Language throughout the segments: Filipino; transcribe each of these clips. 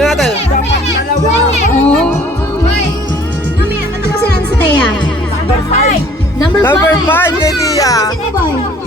Tingnan natin. Oh. Mamaya, tatapusin sa Teya. Number 5. Number 5, Teya. Sino boy?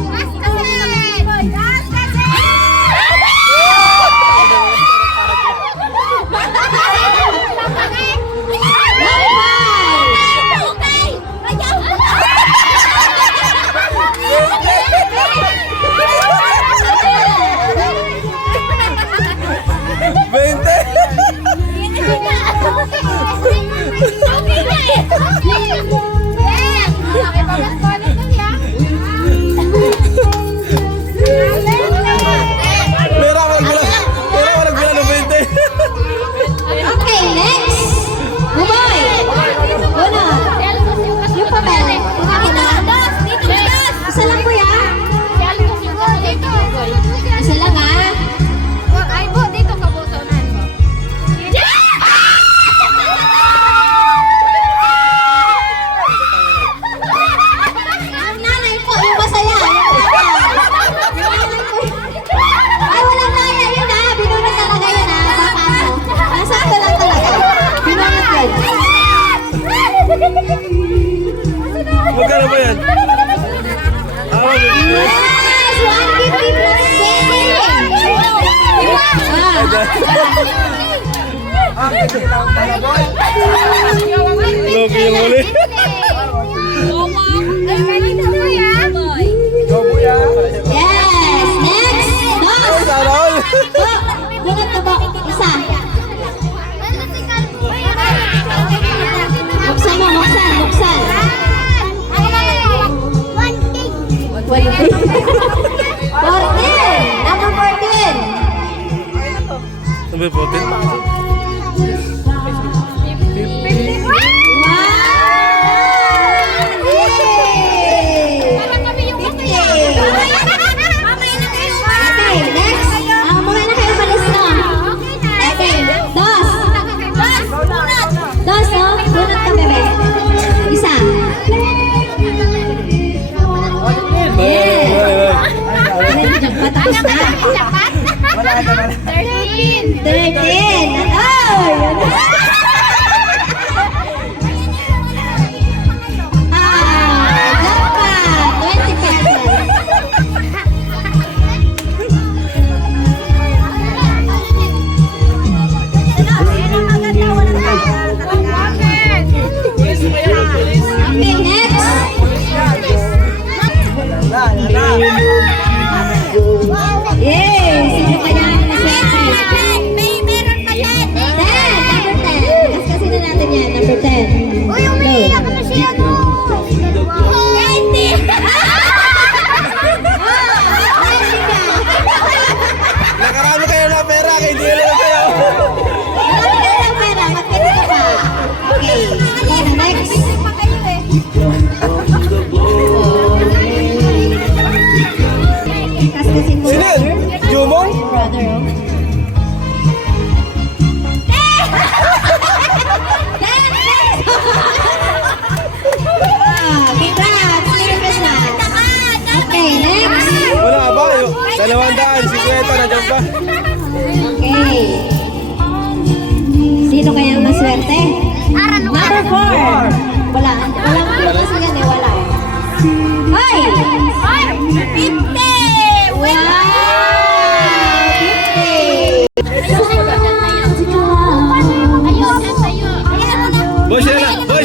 Magkano ba yan? Yes! 150 plus 10! Loki yung muli. Yes! Next! Dos! Sarol! Bunot na ba? Isa. Buksan mo, buksan. 14. Number 14. Number 14. Nakarami kayo na pera, kaya hindi nila kayo. Next. Sino yan? Jumong? Wala ba? 250, nandiyan ba? Okay. Sino kaya ang maswerte? Number 4. Wala. Walang clue kasi yan eh. Wala. Hoy! 50! Wow! 50! Boy, sila na. Boy,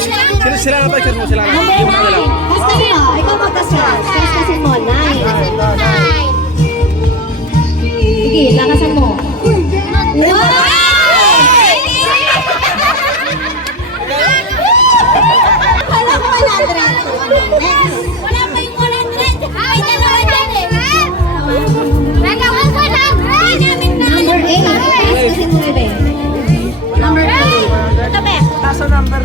sila na picture mo. Sila na. Number 9. Basta mo. Ikaw magkaskas. Kaskasin mo. 9. Sige, lakasan mo. Wow! Wala ko 100. Next. Wala pa yung 100. Ay, dalawa dyan eh. Number 8. Kaskasin mo, bebe. Number 8. Ito, be. Kaso number